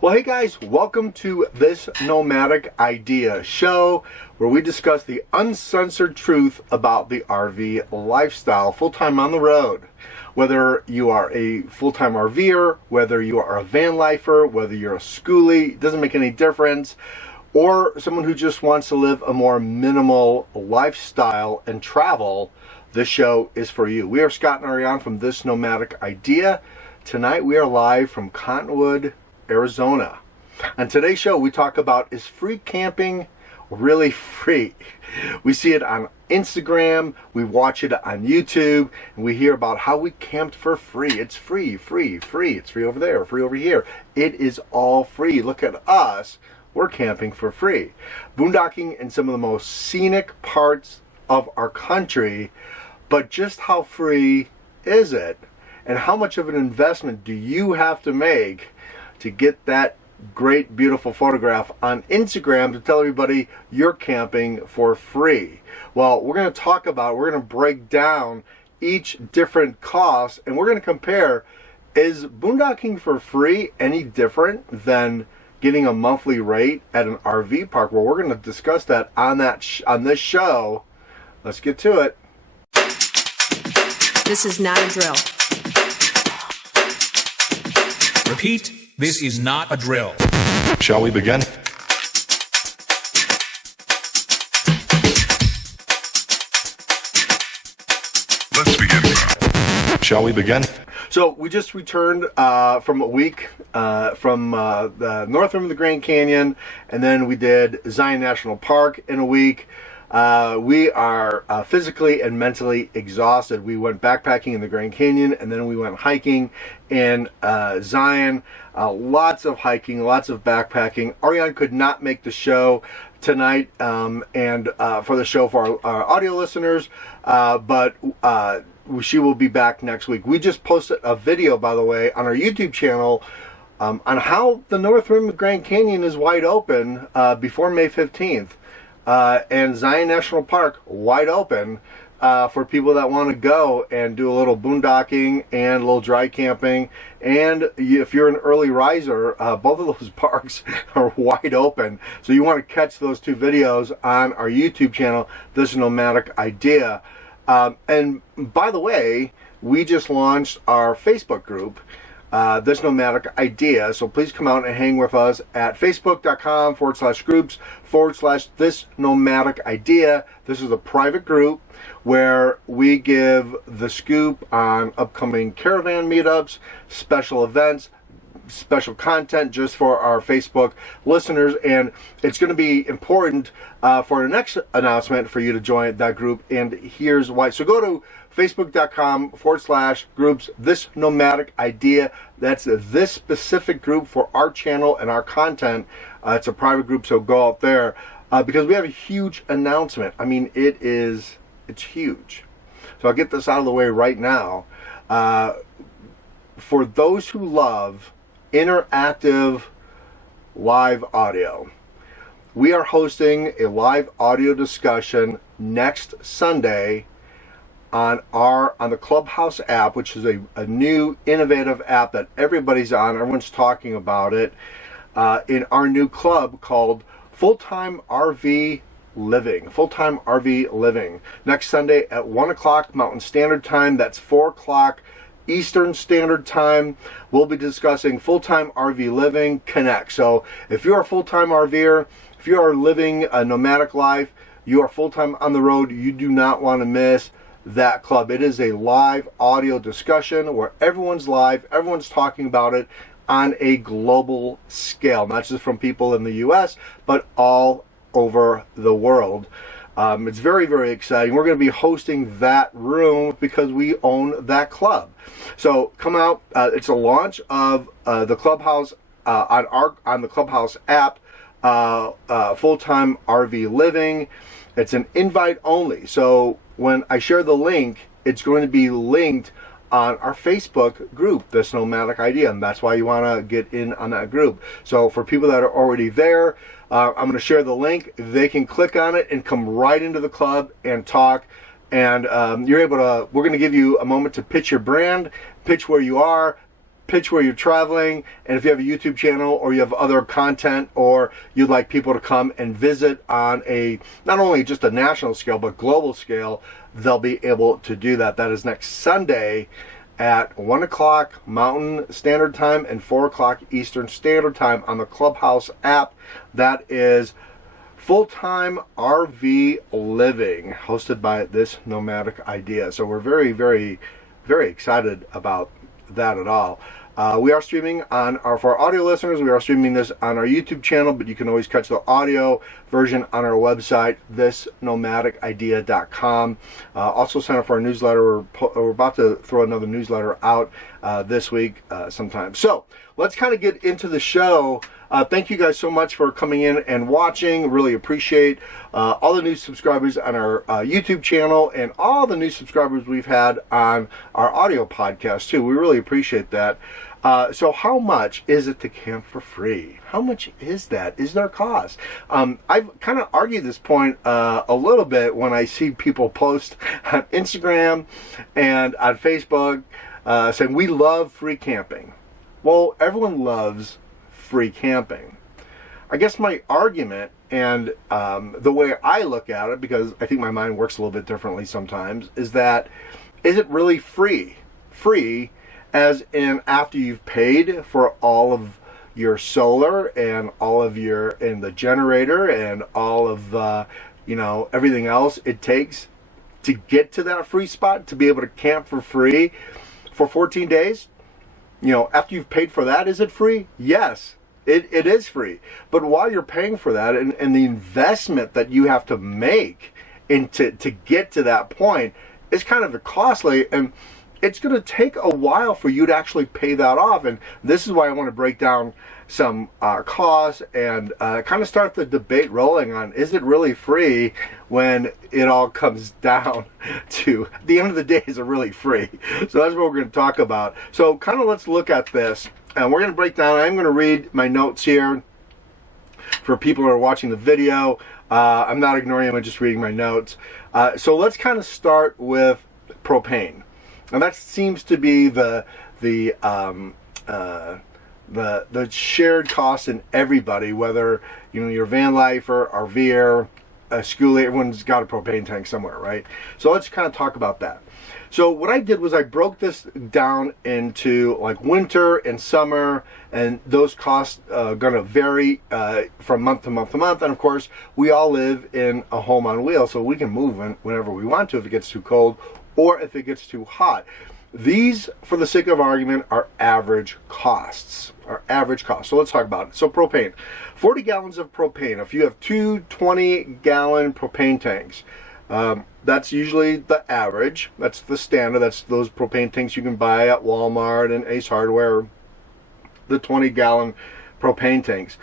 Well, hey guys, welcome to This Nomadic Idea Show, where we discuss the uncensored truth about the RV lifestyle, full-time on the road. Whether you are a full-time RVer, whether you are a van lifer, whether you're a schoolie, it doesn't make any difference, or someone who just wants to live a more minimal lifestyle and travel, this show is for you. We are Scot Ariane from This Nomadic Idea. Tonight we are live from Cottonwood, Arizona. On today's show, we talk about, is free camping really free? We see it on Instagram, we watch it on YouTube, and we hear about how we camped for free. It's free, free, free. It's free over there, free over here. It is all free. Look at us. We're camping for free. Boondocking in some of the most scenic parts of our country, but just how free is it? And how much of an investment do you have to make to get that great, beautiful photograph on Instagram to tell everybody you're camping for free? Well, we're going to break down each different cost, and we're going to compare, is boondocking for free any different than getting a monthly rate at an RV park? Well, we're going to discuss that on this show. Let's get to it. This is not a drill. Repeat, this is not a drill. Shall we begin? Let's begin. Shall we begin? So we just returned from a week from the north rim of the Grand Canyon, and then we did Zion National Park in a week. We are physically and mentally exhausted. We went backpacking in the Grand Canyon, and then we went hiking in Zion. Lots of hiking, lots of backpacking. Ariane could not make the show tonight, and for the show for our audio listeners, but she will be back next week. We just posted a video, by the way, on our YouTube channel on how the north rim of the Grand Canyon is wide open before May 15th. And Zion National Park wide open for people that want to go and do a little boondocking and a little dry camping. And if you're an early riser, both of those parks are wide open. So you want to catch those two videos on our YouTube channel, This Nomadic Idea. And by the way, we just launched our Facebook group, This Nomadic Idea. So please come out and hang with us at facebook.com/groups/This Nomadic Idea. This is a private group where we give the scoop on upcoming caravan meetups, special events, special content just for our Facebook listeners. And it's going to be important for the next announcement for you to join that group, and here's why. So go to facebook.com/groups This Nomadic Idea. That's this specific group for our channel and our content. It's a private group, so go out there because we have a huge announcement. I mean, it's huge. So I'll get this out of the way right now. For those who love interactive live audio, we are hosting a live audio discussion next Sunday on the Clubhouse app, which is a new innovative app that everybody's on. Everyone's talking about it in our new club called Full-Time RV Living. Full-Time RV Living. Next Sunday at 1 o'clock Mountain Standard Time. That's 4 o'clock Eastern Standard Time. We'll be discussing Full-Time RV Living Connect. So if you're a full-time RVer, if you are living a nomadic life, you are full-time on the road, you do not want to miss that club. It is a live audio discussion where everyone's live, everyone's talking about it on a global scale, not just from people in the US, but all over the world. It's very, very exciting. We're going to be hosting that room because we own that club. So come out. It's a launch of the Clubhouse on the Clubhouse app, Full-Time RV Living. It's an invite only. So when I share the link, it's going to be linked on our Facebook group, This Nomadic Idea, and that's why you want to get in on that group. So for people that are already there, I'm going to share the link. They can click on it and come right into the club and talk. And you're able to, we're going to give you a moment to pitch your brand, pitch where you are, pitch where you're traveling, and if you have a YouTube channel or you have other content, or you'd like people to come and visit on a, not only just a national scale, but global scale, they'll be able to do that. That is next Sunday at 1 o'clock Mountain Standard Time and 4 o'clock Eastern Standard Time on the Clubhouse app. That is Full-Time RV Living, hosted by This Nomadic Idea. So we're very, very, very excited about that at all. We are streaming on for our audio listeners, we are streaming this on our YouTube channel, but you can always catch the audio version on our website, thisnomadicidea.com. Also sign up for our newsletter. We're about to throw another newsletter out this week sometime. So let's kind of get into the show. Thank you guys so much for coming in and watching. Really appreciate all the new subscribers on our YouTube channel and all the new subscribers we've had on our audio podcast too. We really appreciate that. So how much is it to camp for free? How much is that? Is there a cost? I've kind of argued this point a little bit when I see people post on Instagram and on Facebook saying we love free camping. Well, everyone loves free camping. I guess my argument and the way I look at it, because I think my mind works a little bit differently sometimes, is that, is it really free? Free as in after you've paid for all of your solar and all of your, and the generator and all of everything else it takes to get to that free spot, to be able to camp for free for 14 days? After you've paid for that, is it free? Yes, it is free. But while you're paying for that, and the investment that you have to make to get to that point is kind of costly, and it's going to take a while for you to actually pay that off. And this is why I want to break down some costs and kind of start the debate rolling on, is it really free when it all comes down to, at the end of the day, is it really free? So that's what we're going to talk about. So kind of let's look at this, and we're going to break down. I'm going to read my notes here for people who are watching the video. I'm not ignoring them, I'm just reading my notes. So let's kind of start with propane. And that seems to be the shared cost in everybody, whether you're a van lifer, RVer, a schoolie, everyone's got a propane tank somewhere, right? So let's kind of talk about that. So what I did was I broke this down into like winter and summer, and those costs going to vary from month to month to month. And of course, we all live in a home on wheels, so we can move whenever we want to if it gets too cold or if it gets too hot. These, for the sake of argument, are average costs. So let's talk about it. So propane, 40 gallons of propane. If you have two 20-gallon propane tanks, that's usually the average. That's the standard. That's those propane tanks you can buy at Walmart and Ace Hardware, the 20-gallon propane tanks.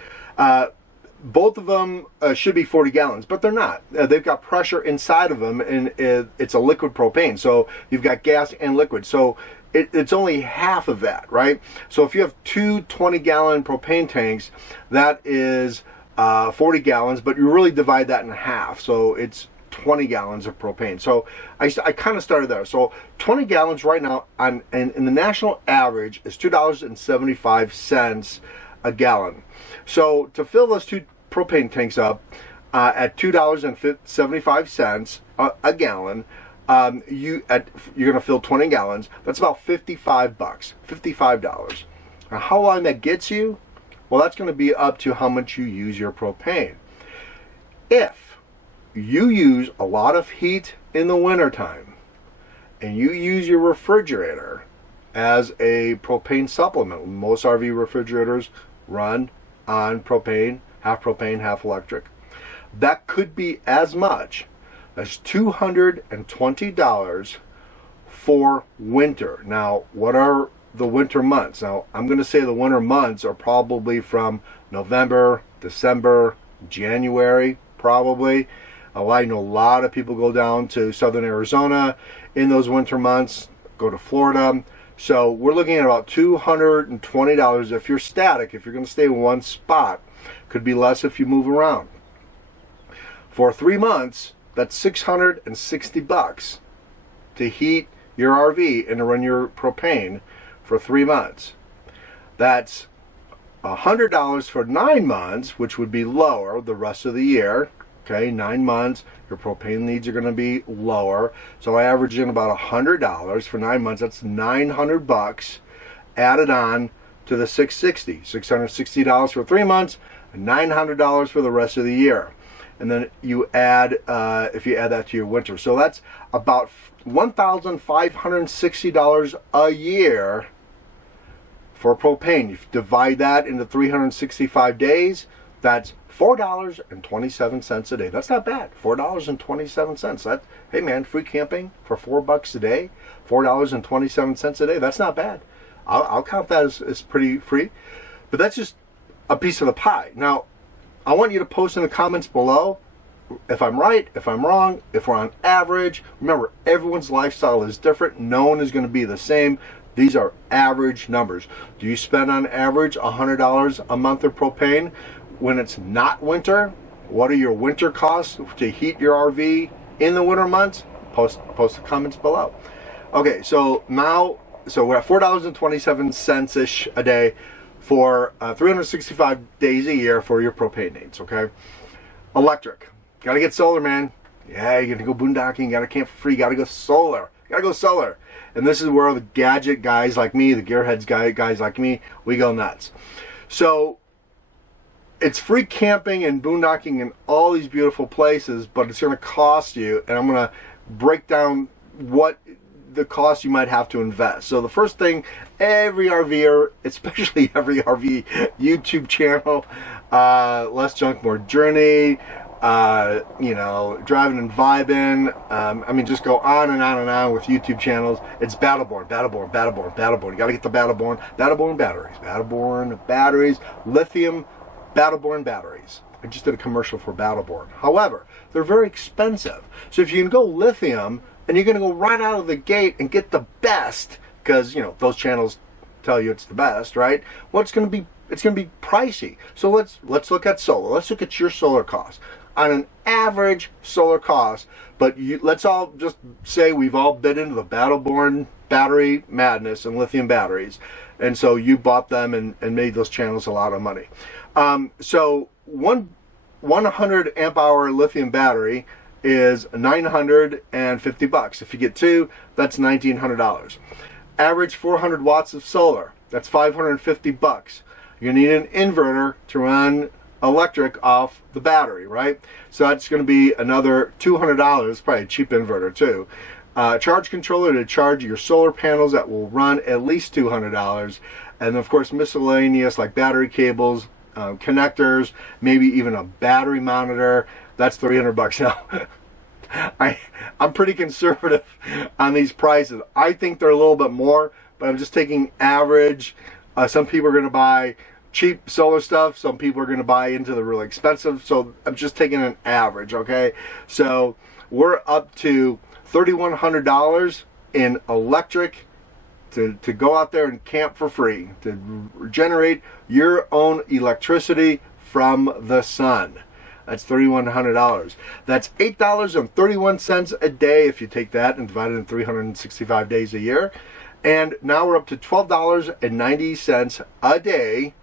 Both of them should be 40 gallons, but they're not. They've got pressure inside of them, and it's a liquid propane. So you've got gas and liquid. So it's only half of that, right? So if you have two 20-gallon propane tanks, that is 40 gallons, but you really divide that in half. So it's 20 gallons of propane. So I kind of started there. So 20 gallons right now in the national average is $2.75 a gallon. So to fill those two propane tanks up at $2.75 a gallon, you're going to fill 20 gallons. That's about $55. $55. Now, how long that gets you? Well, that's going to be up to how much you use your propane. If you use a lot of heat in the wintertime and you use your refrigerator as a propane supplement, most RV refrigerators run on propane, half electric, that could be as much as $220 for winter. Now, what are the winter months? Now, I'm going to say the winter months are probably from November, December, January, probably. I know a lot of people go down to southern Arizona in those winter months, go to Florida. So we're looking at about $220 if you're static, if you're going to stay in one spot. Could be less if you move around. For 3 months, that's $660 to heat your RV and to run your propane for 3 months. That's $100 for 9 months, which would be lower the rest of the year. Okay, 9 months, your propane needs are going to be lower. So I average in about $100 for 9 months. That's $900 added on to the $660. $660 for 3 months, and $900 for the rest of the year. And then you add, if you add that to your winter. So that's about $1,560 a year for propane. You divide that into 365 days, that's $4.27 a day. That's not bad. $4.27. That, hey man, free camping for $4 a day, $4.27 a day. That's not bad. I'll count that as pretty free. But that's just a piece of the pie. Now, I want you to post in the comments below if I'm right, if I'm wrong, if we're on average. Remember, everyone's lifestyle is different. No one is going to be the same. These are average numbers. Do you spend on average $100 a month of propane when it's not winter? What are your winter costs to heat your RV in the winter months? Post the comments below. Okay, so now, we're at $4.27-ish a day for 365 days a year for your propane needs, okay? Electric. Got to get solar, man. Yeah, you're going to go boondocking, got to camp for free, got to go solar. Got to go solar. And this is where the gadget guys like me, the gearheads guys like me, we go nuts. So it's free camping and boondocking in all these beautiful places, but it's going to cost you, and I'm going to break down what the cost you might have to invest. So the first thing, every RVer, especially every RV YouTube channel, Less Junk, More Journey, driving and vibing, I mean, just go on and on and on with YouTube channels. It's Battleborn. You got to get the Battleborn batteries, lithium Battleborn batteries. I just did a commercial for Battleborn. However, they're very expensive. So if you can go lithium, and you're going to go right out of the gate and get the best, because those channels tell you it's the best, right? Well, it's going to be pricey. So let's look at solar. Let's look at your solar cost on an average solar cost. But let's all just say we've all bid into the Battleborn battery madness and lithium batteries, and so you bought them and made those channels a lot of money. So one 100 amp hour lithium battery is $950. If you get two, that's $1,900. Average 400 watts of solar, that's $550. You need an inverter to run electric off the battery, right? So that's going to be another $200, probably a cheap inverter too. Charge controller to charge your solar panels, that will run at least $200. And of course miscellaneous like battery cables, connectors, maybe even a battery monitor, that's $300 now. I'm pretty conservative on these prices. I think they're a little bit more, but I'm just taking average. Some people are going to buy cheap solar stuff. Some people are going to buy into the really expensive. So I'm just taking an average, okay? So we're up to $3,100 in electric to go out there and camp for free, to generate your own electricity from the sun. That's $3,100. That's $8.31 a day if you take that and divide it in 365 days a year. And now we're up to $12.90 a day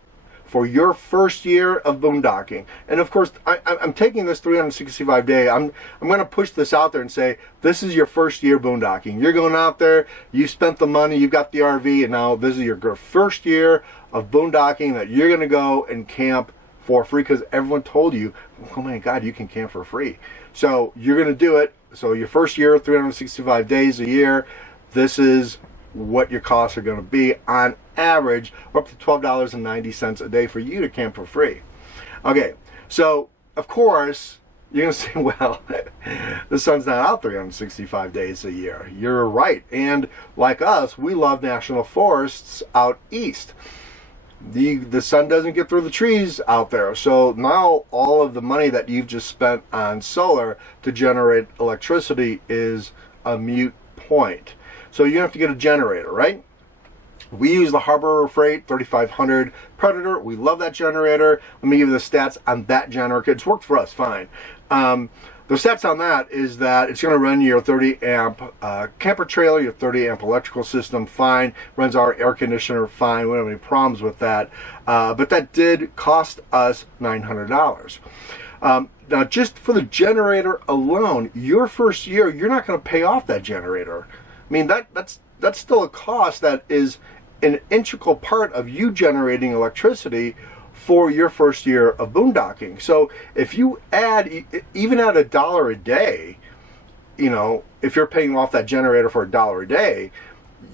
for your first year of boondocking. And of course, I'm taking this 365 day. I'm going to push this out there and say, this is your first year boondocking. You're going out there, you spent the money, you got the RV, and now this is your first year of boondocking that you're going to go and camp for free, because everyone told you, oh my God, you can camp for free. So you're going to do it. So your first year, 365 days a year, this is what your costs are going to be on average. We're up to $12.90 a day for you to camp for free. Okay, so of course you're going to say, well, the sun's not out 365 days a year. You're right. And like us, we love national forests out east. The sun doesn't get through the trees out there. So now all of the money that you've just spent on solar to generate electricity is a moot point. So you have to get a generator, right? We use the Harbor Freight 3500 Predator. We love that generator. Let me give you the stats on that generator. It's worked for us fine. the stats on that is that it's going to run your 30 amp camper trailer, your 30 amp electrical system, fine. Runs our air conditioner, fine. We don't have any problems with that. But that did cost us $900. Now, just for the generator alone, your first year, you're not going to pay off that generator. I mean, that's still a cost that is an integral part of you generating electricity for your first year of boondocking. So if you even add $1 a day, you know, if you're paying off that generator for $1 a day,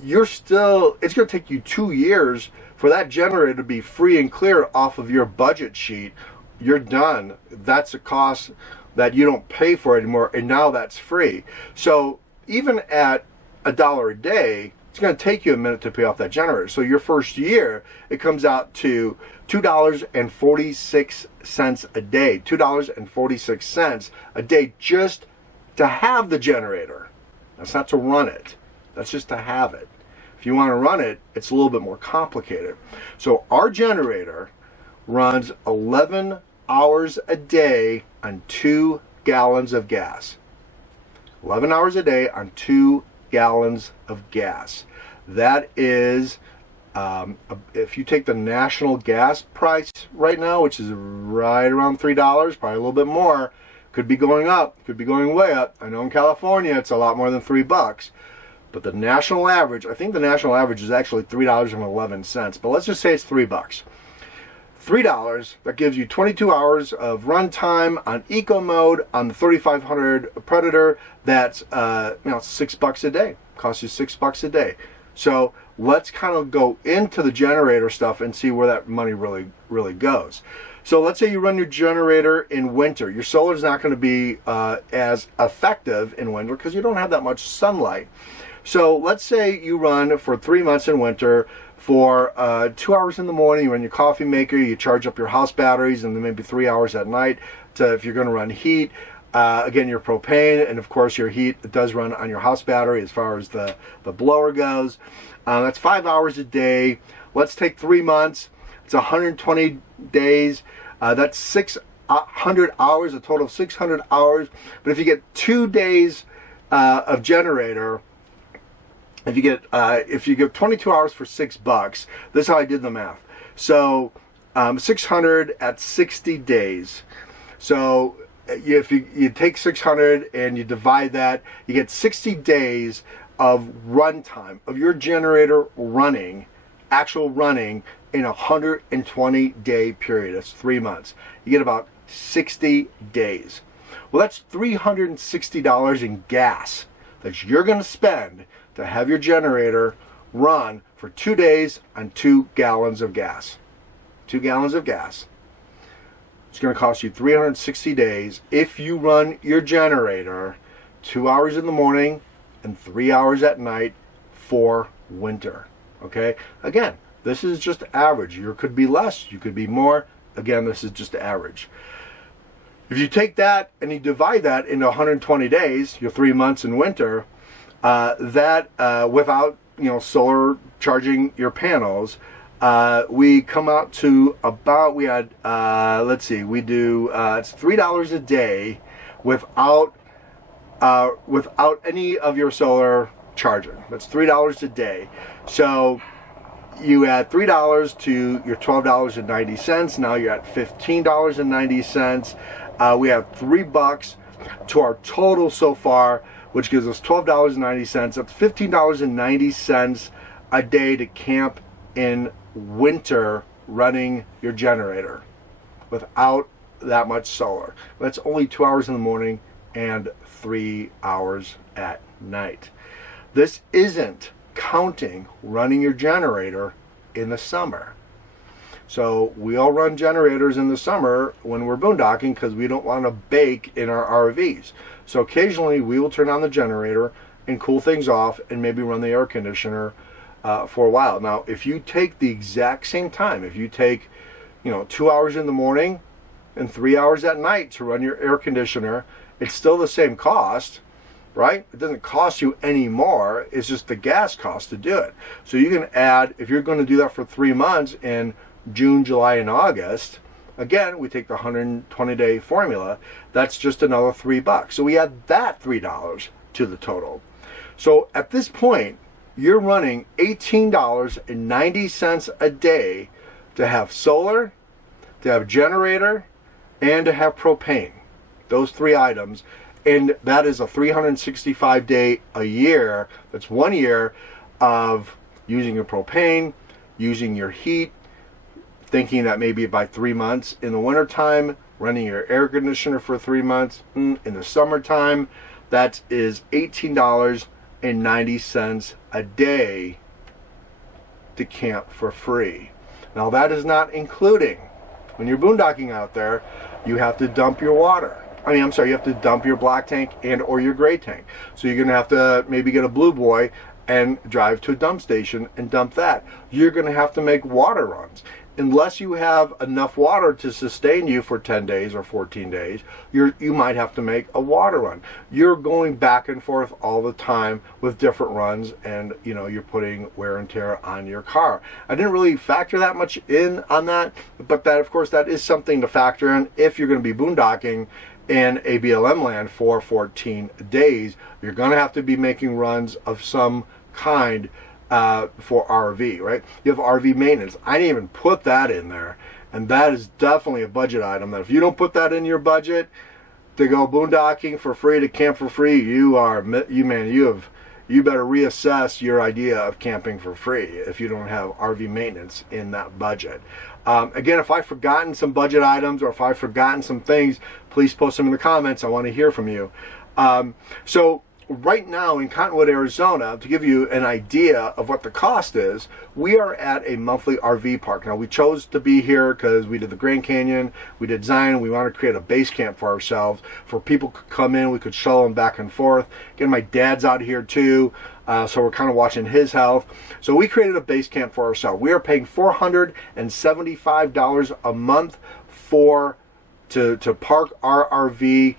it's going to take you 2 years for that generator to be free and clear off of your budget sheet. You're done. That's a cost that you don't pay for anymore, and now that's free. So even at $1 a day, it's going to take you a minute to pay off that generator. So your first year, it comes out to $2.46 a day. $2.46 a day just to have the generator. That's not to run it. That's just to have it. If you want to run it, it's a little bit more complicated. So our generator runs 11 hours a day on 2 gallons of gas. 11 hours a day on 2 gallons of gas. That is, if you take the national gas price right now, which is right around $3, probably a little bit more, could be going up, could be going way up. I know in California it's a lot more than $3, but the national average, I think the national average is actually $3.11, but let's just say it's $3. $3, that gives you 22 hours of runtime on eco mode on the 3500 Predator. That's $6 a day. Costs you $6 a day. So let's kind of go into the generator stuff and see where that money really goes. So let's say you run your generator in winter. Your solar is not going to be as effective in winter because you don't have that much sunlight. So let's say you run for 3 months in winter. For 2 hours in the morning, you run your coffee maker, you charge up your house batteries, and then maybe 3 hours at night if you're going to run heat. Again, your propane, and of course your heat, it does run on your house battery as far as the blower goes. That's 5 hours a day. Let's take 3 months. It's 120 days. That's 600 hours, a total of 600 hours. But if you get 2 days of generator, if you get 22 hours for $6, this is how I did the math. So 600 at 60 days. So if you take 600 and you divide that, you get 60 days of runtime of your generator running, actual running in a 120-day period. That's 3 months. You get about 60 days. Well, that's $360 in gas that you're going to spend to have your generator run for 2 days on 2 gallons of gas. 2 gallons of gas. It's going to cost you 360 days if you run your generator 2 hours in the morning and 3 hours at night for winter. Okay? Again, this is just average. You could be less, you could be more. Again, this is just average. If you take that and you divide that into 120 days, your 3 months in winter, without solar charging your panels, we come out to about, it's $3 a day without any of your solar charging. That's $3 a day. So you add $3 to your $12.90. Now you're at $15.90. We have $3 to our total so far, which gives us $12.90. That's $15.90 a day to camp in winter running your generator without that much solar. That's only 2 hours in the morning and 3 hours at night. This isn't counting running your generator in the summer. So we all run generators in the summer when we're boondocking because we don't want to bake in our RVs. So occasionally we will turn on the generator and cool things off and maybe run the air conditioner for a while. Now, if you take the exact same time, if you take 2 hours in the morning and 3 hours at night to run your air conditioner, it's still the same cost, right? It doesn't cost you any more. It's just the gas cost to do it. So you can add, if you're going to do that for 3 months in June, July, and August, Again, we take the 120-day formula. That's just another $3. So we add that $3 to the total. So at this point, you're running $18.90 a day to have solar, to have generator, and to have propane. Those 3 items. And that is a 365-day a year. That's 1 year of using your propane, using your heat, thinking that maybe by 3 months in the wintertime, running your air conditioner for 3 months. In the summertime, that is $18.90 a day to camp for free. Now that is not including, when you're boondocking out there, you have to dump your water. You have to dump your black tank and or your gray tank. So you're going to have to maybe get a Blue Boy and drive to a dump station and dump that. You're going to have to make water runs. Unless you have enough water to sustain you for 10 days or 14 days, you might have to make a water run. You're going back and forth all the time with different runs, and you're putting wear and tear on your car. I didn't really factor that much in on that, but that, of course, that is something to factor in if you're going to be boondocking in a BLM land for 14 days. You're going to have to be making runs of some kind for RV, right? You have RV maintenance. I didn't even put that in there, and that is definitely a budget item. That if you don't put that in your budget to go boondocking for free, to camp for free, you better reassess your idea of camping for free if you don't have RV maintenance in that budget. Again, if I've forgotten some budget items or if I've forgotten some things, please post them in the comments. I want to hear from you. So right now in Cottonwood, Arizona, to give you an idea of what the cost is, we are at a monthly RV park. Now, we chose to be here because we did the Grand Canyon, we did Zion, we wanted to create a base camp for ourselves, for people could come in, we could shuttle them back and forth. Again, my dad's out here too, so we're kind of watching his health. So we created a base camp for ourselves. We are paying $475 a month to park our RV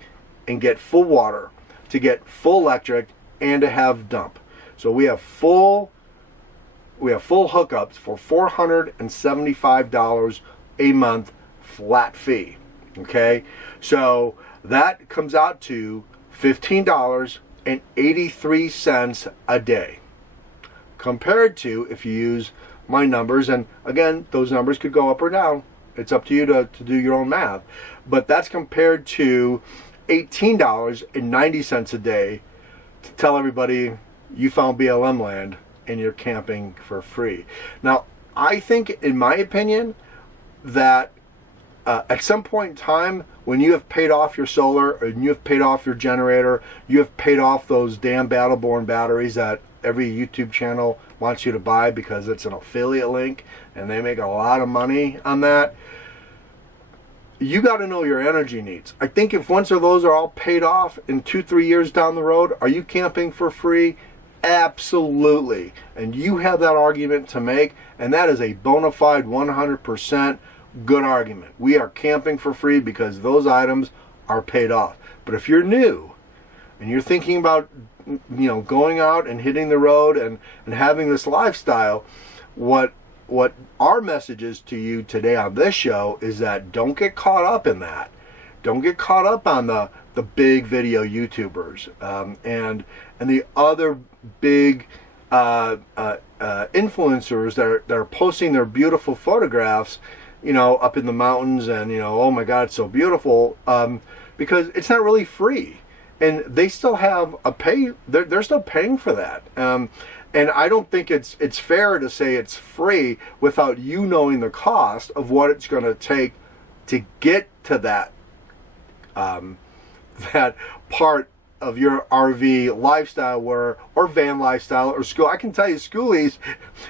and get full water, to get full electric, and to have dump. So we have full hookups for $475 a month flat fee. Okay, so that comes out to $15.83 a day, compared to, if you use my numbers, and again, those numbers could go up or down, it's up to you to do your own math, but that's compared to $18.90 a day to tell everybody you found BLM land and you're camping for free. Now, I think, in my opinion, that at some point in time, when you have paid off your solar, or you have paid off your generator, you have paid off those damn Battleborn batteries that every YouTube channel wants you to buy because it's an affiliate link and they make a lot of money on that, you got to know your energy needs. I think if once those are all paid off in 2-3 years down the road, are you camping for free? Absolutely. And you have that argument to make, and that is a bona fide 100% good argument. We are camping for free because those items are paid off. But if you're new and you're thinking about going out and hitting the road and having this lifestyle, what our message is to you today on this show is that don't get caught up in that. Don't get caught up on the big video YouTubers and the other big influencers that are posting their beautiful photographs, up in the mountains, and oh my God, it's so beautiful, because it's not really free, and they still have a pay. They're still paying for that. And I don't think it's fair to say it's free without you knowing the cost of what it's going to take to get to that that part of your RV lifestyle, or van lifestyle, or school. I can tell you, schoolies,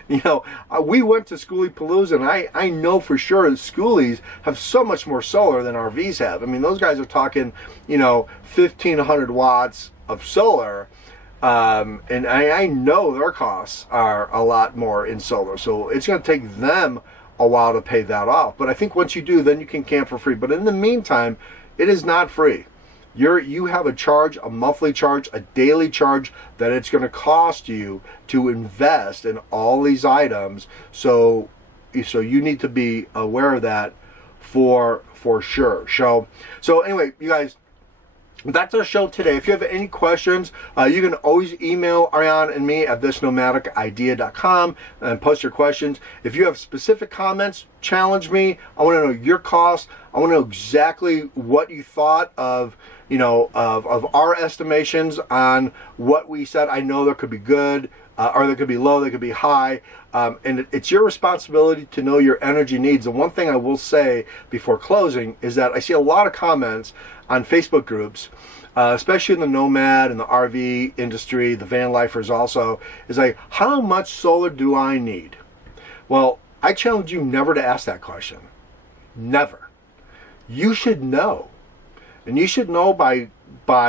we went to Schoolie Palooza, and I know for sure that schoolies have so much more solar than RVs have. I mean, those guys are talking, 1,500 watts of solar. And I know their costs are a lot more in solar, so it's going to take them a while to pay that off. But I think once you do, then you can camp for free. But in the meantime, it is not free. You have a charge, a monthly charge, a daily charge that it's going to cost you to invest in all these items. So you need to be aware of that for sure. So anyway, you guys, that's our show today. If you have any questions, you can always email Ariane and me at thisnomadicidea.com and post your questions. If you have specific comments, challenge me. I want to know your costs. I want to know exactly what you thought of, of our estimations on what we said. I know there could be good, or there could be low, there could be high. And it's your responsibility to know your energy needs. And one thing I will say before closing is that I see a lot of comments on Facebook groups, especially in the nomad and the RV industry, the van lifers also, is like, how much solar do I need? Well, I challenge you never to ask that question. Never. You should know. And you should know by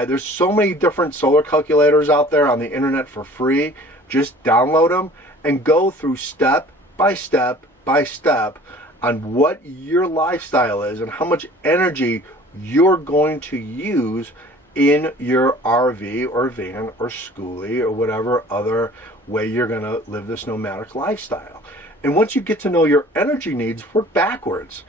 there's so many different solar calculators out there on the internet for free. Just download them and go through step by step by step on what your lifestyle is and how much energy you're going to use in your RV or van or schoolie or whatever other way you're going to live this nomadic lifestyle. And once you get to know your energy needs, work backwards.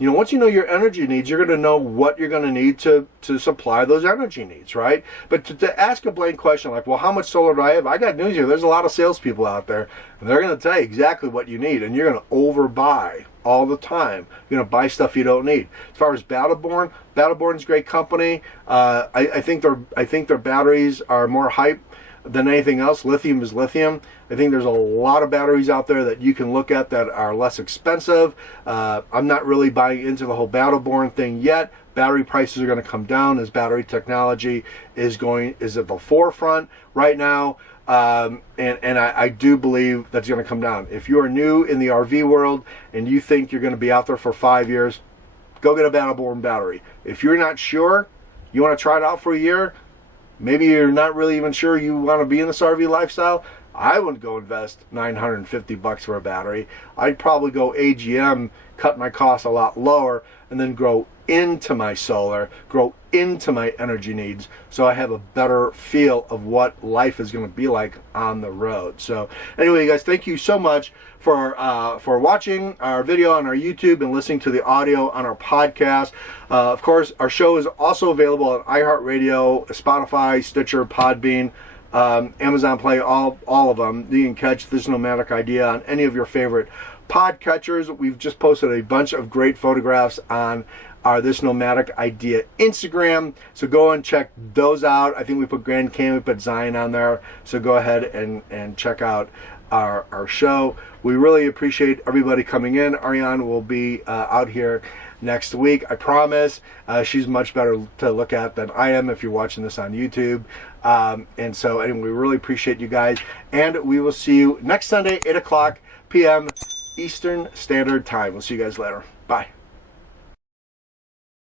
Once you know your energy needs, you're going to know what you're going to need to supply those energy needs, right? But to ask a blank question like, well, how much solar do I have? I got news here. There's a lot of salespeople out there, and they're going to tell you exactly what you need, and you're going to overbuy all the time. You're going to buy stuff you don't need. As far as Battleborn's a great company. I think their batteries are more hype than anything else. Lithium is lithium. I think there's a lot of batteries out there that you can look at that are less expensive. I'm not really buying into the whole Battleborn thing yet. Battery prices are going to come down as battery technology is at the forefront right now. And I do believe that's going to come down. If you are new in the RV world and you think you're going to be out there for 5 years, go get a Battleborn battery. If you're not sure, you want to try it out for a year, maybe you're not really even sure you want to be in this RV lifestyle, I wouldn't go invest $950 for a battery. I'd probably go AGM, cut my costs a lot lower, and then grow into my solar, grow into my energy needs, so I have a better feel of what life is going to be like on the road. So anyway, you guys, thank you so much for watching our video on our YouTube and listening to the audio on our podcast. Of course, our show is also available on iHeartRadio, Spotify, Stitcher, Podbean, Amazon Play, all of them. You can catch This Nomadic Idea on any of your favorite podcatchers. We've just posted a bunch of great photographs on our This Nomadic Idea Instagram, so go and check those out. I think we put Grand Canyon, we put Zion on there, so go ahead and check out our show. We really appreciate everybody coming in. Ariane will be out here next week, I promise. She's much better to look at than I am if you're watching this on YouTube. And so anyway, we really appreciate you guys, and we will see you next Sunday, 8 o'clock p.m. Eastern Standard Time. We'll see you guys later. Bye.